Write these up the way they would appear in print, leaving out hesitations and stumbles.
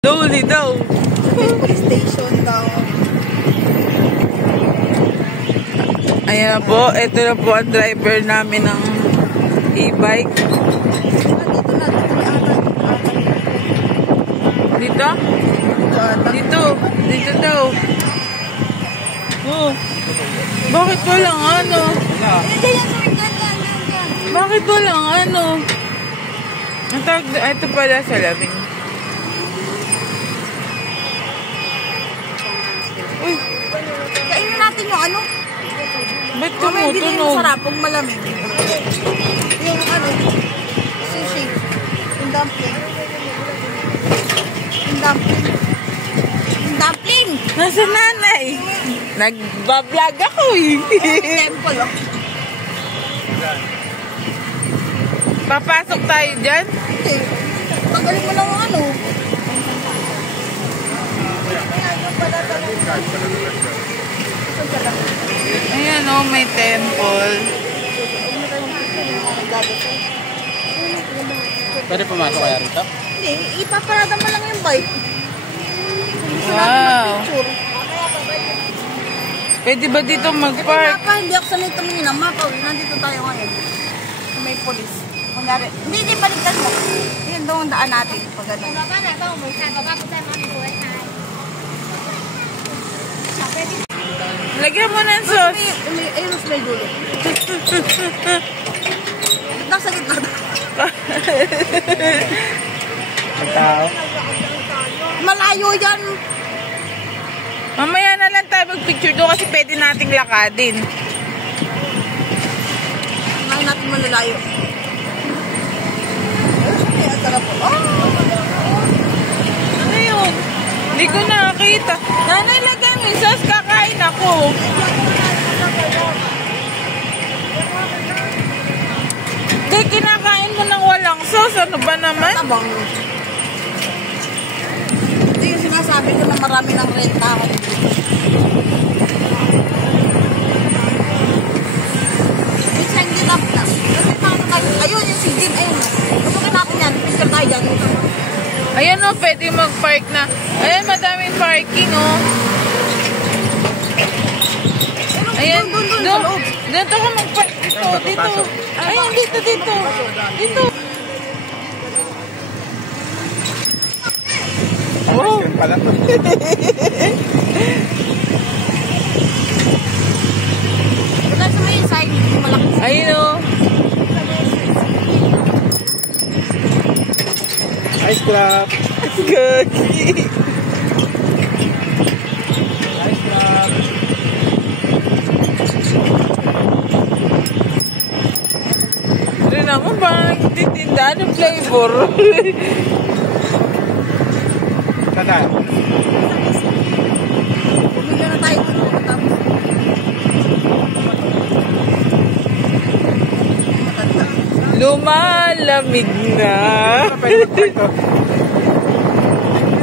Slowly daw. Police station daw. Ayan po, ito na po ang driver namin ng e-bike. Dito? Dito daw. Oh. Bakit walang ano? Bakit walang ano? Ito pala sa labing. Uy. Kainin natin yung ano? Ba't tumutunog? Masarap, pag malamig. Yung ano, sushi. Yung dumpling. Yung dumpling. Yung dumpling! Nasa nanay? Nagbablog ako eh. Temple, oh. Papasok tayo dyan? Hindi. Tanggalin mo lang ang ano. Ayan o, may temple. Pwede pumasok kaya rito? Hindi, ipaparada mo lang yung bike. Wow. Pwede ba dito mag-park? Hindi ako sanay tumingin ng mapa. Nandito tayo ngayon. May police. Kunyari, hindi, baliktad mo. Yan daw ang daan natin. Pag gano'n. Lagyan mo ng sauce. Ayun, mas may dulo. Nasa gitna. Ang tao. Malayo yan. Mamaya na lang tayo mag-picture doon kasi pwede nating lakadin. Ngayon natin malalayo. Ang sarap po. Ano yun? Hindi ko nakakita. Nanay, lagyan mo yung sauce. Kakain ako. Hindi, kinakain mo ng walang sauce. Ano ba naman? Tabang. Ito yung sinasabi ko na marami ng renta. Minsan hindi lang. Kasi paano kayo? Ayun, yung si Jim. Ayun. Tutukin natin yan. Picture tayo dyan. Ayan o, pwede mag-park na. Ayan, madaming parking o. Ayan, doon. Dito ka mag-park. Dito. Ayan, dito. Dito. Oh. Yan pala. Wala sa may side. Malaki. Ayun o. Ice club. Good. Ice club. Rin ako ba? Titinda ng flavor. Kada. Bumili na tayo. Tapos. Lumalamig na.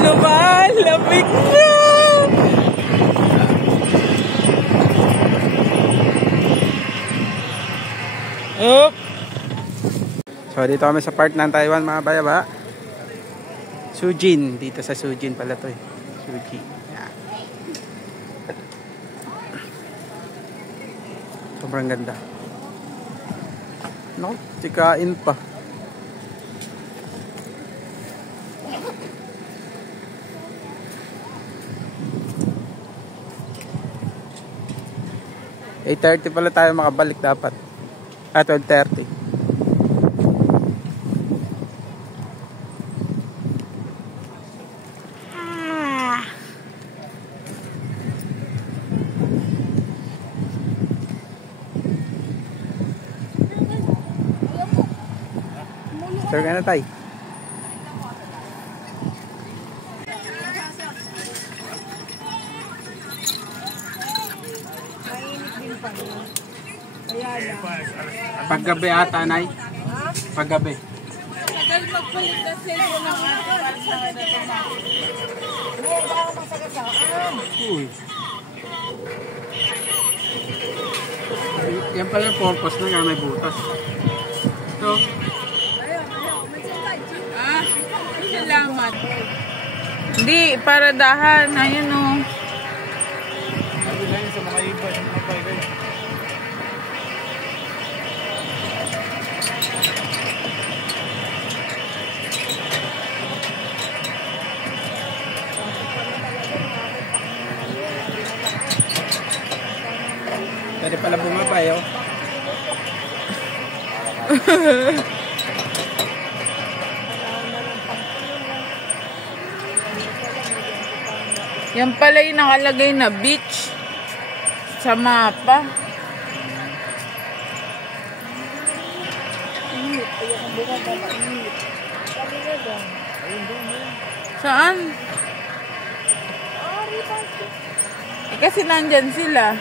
Lumalamig na. Up. So dito kami sa part ng Taiwan mga bayaba. Sujin. Dito sa Sujin pala to eh. Sujin. Yeah. Sobrang ganda. No, tikain pa. (8:30) pala tayo makabalik dapat. 12:30. Sir ka na tayo. Paggabi ata, Nay. Paggabi. Tagal magpalit na cellphone ng Uy. Yan pala yung purpose na nga may butas. Ito. Salamat. Hindi, paradahan. Ayun o. Sabi na yun sa mga iba, sa mga bagay. Pwede pala bumabay, oh. Yan pala yung nakalagay na beach sa mapa. Saan? Eh, kasi nandyan sila.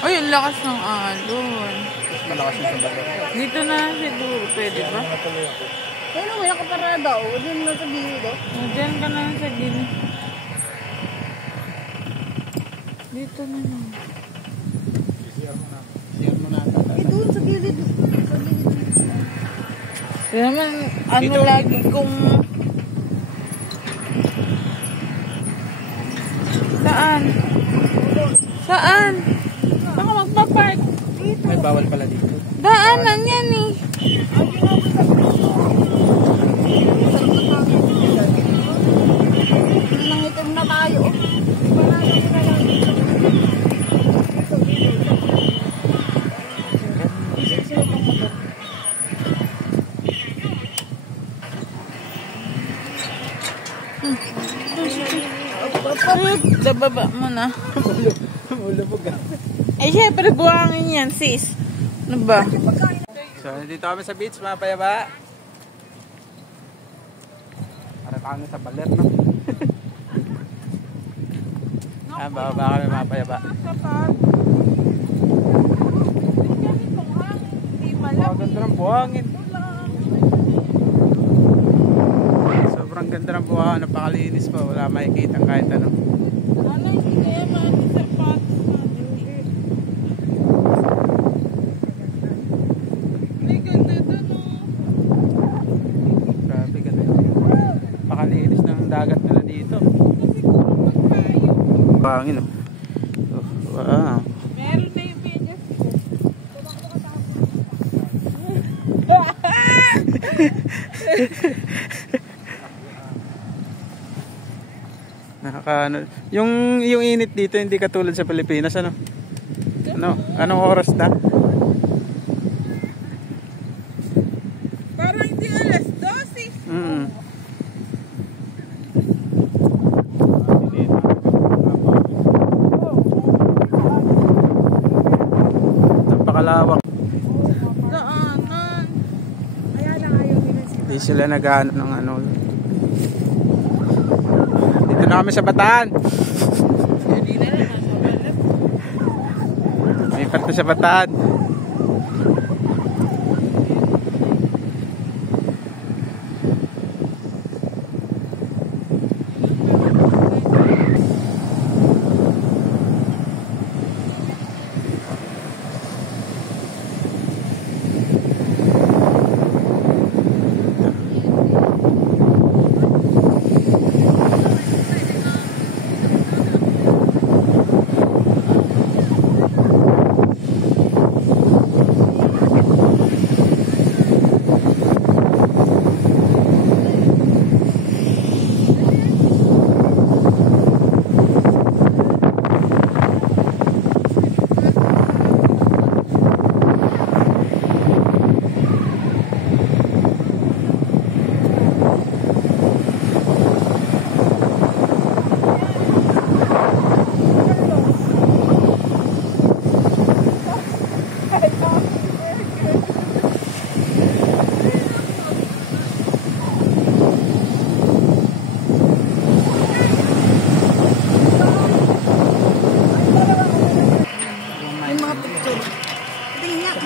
Ay, ang lakas ng alon. Malakas yung sambal. Dito na siguro, pwede ba? Kaya may nakaparada o. Diyan na sa gilid o. Diyan ka na sa gilid. Dito na lang. Share mo na. Eh doon sa gilid. Sa gilid. Kaya naman, ano Dito. lagi kung... Saan? Saan? Saan ka magpapark? May bawal pala dito. Daanan yan eh. Nangitim na tayo. Dababa mo na. Ulo mo ga. Eh, syempre, buhangin yan, sis. Ano ba? So, nandito kami sa beach, mga payaba. Para kami sa baler, no? Bababa kami, mga payaba. Ganda ng buhangin. Sobrang ganda ng buhangin. Napakalinis pa. Wala makikita kahit ano. Ano, hindi kaya maati sa patos natin. May ganda doon, oh. Grabe, ganda. Napakalinis ng dagat nila dito. Kasi kung magpayo. Buhangin, oh. Wow. Meron na yung bigas ko. Nakaka, yung init dito hindi katulad sa Pilipinas, ano? Anong oras na? Parang hindi alas 12. Napakalawak. Daanan. Hindi sila nag-ano ng ano. Dito na kami sa Bataan. Hindi na lang nasa balat. May parte sa Bataan.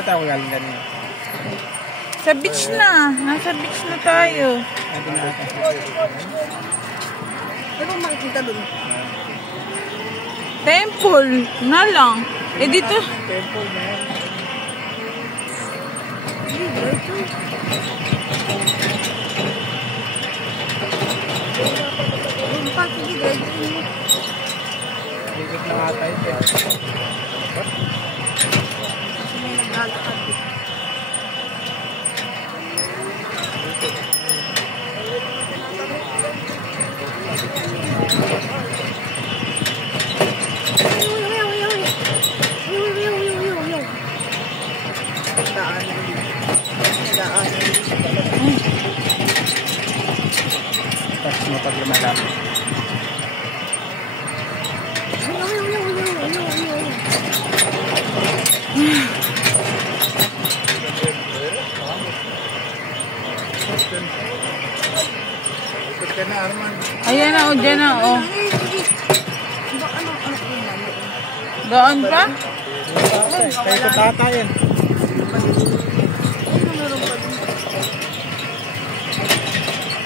Saan tayo galing kanina? Sa beach na. Nasa beach na tayo. Ito na ata. Ano bang makikita doon? Temple na lang. Eh dito. Temple na yan. Sige, diretso. Doon pa, sige, diretso mo. Ikot na nga tayo. Kasi may naglalakad. Tapos mo pag lumalapit. Ikot ka na, Arman. Ayan na, o, dyan na, o. Doon pa? Kaya ko tatayin.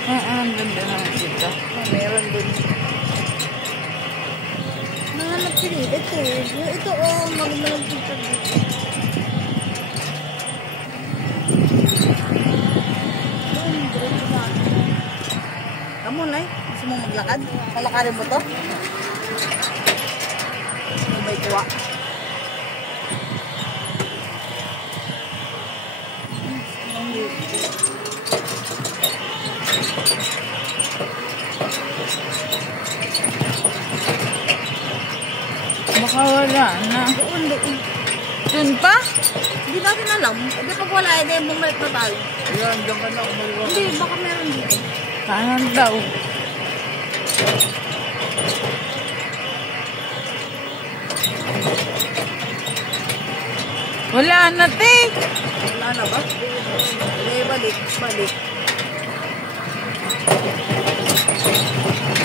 Ang ganda naman dito. Meron dun. Nahanap sila. Ito, maganda lang dito. Kamu, Nay. Gusto mo maglakad? Palakarin mo to? May tuwa. Baka wala na. Doon. Doon pa? Hindi natin alam. Hindi pag wala, hindi bumalik na tayo. Ayan, dyan ka na. Hindi, baka meron dito. Kanan daw. Wala na, te. Wala na ba? Hindi, balik.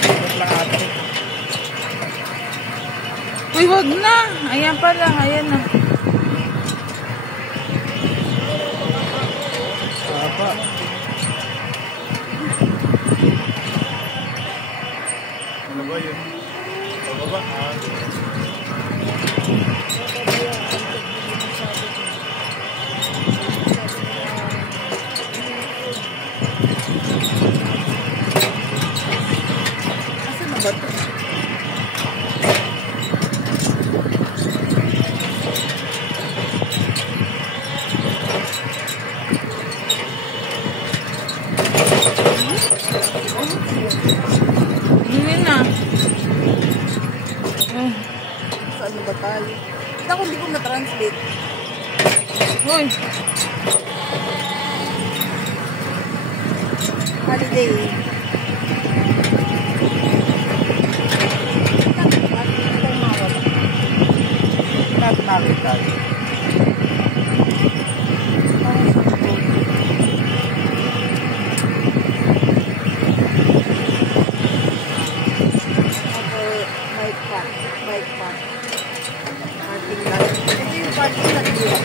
Ikot lang ate. Uy, wag na. Ayan pala, ayan na. Apa. Ano ba yun? Bababa. Asan na ba ito? Hindi na. Saan ba tayo? Ako hindi ko na-translate. Uy. Holiday. Nakit tayo. Bike park. Parking lot. Ito yung parking lot dito.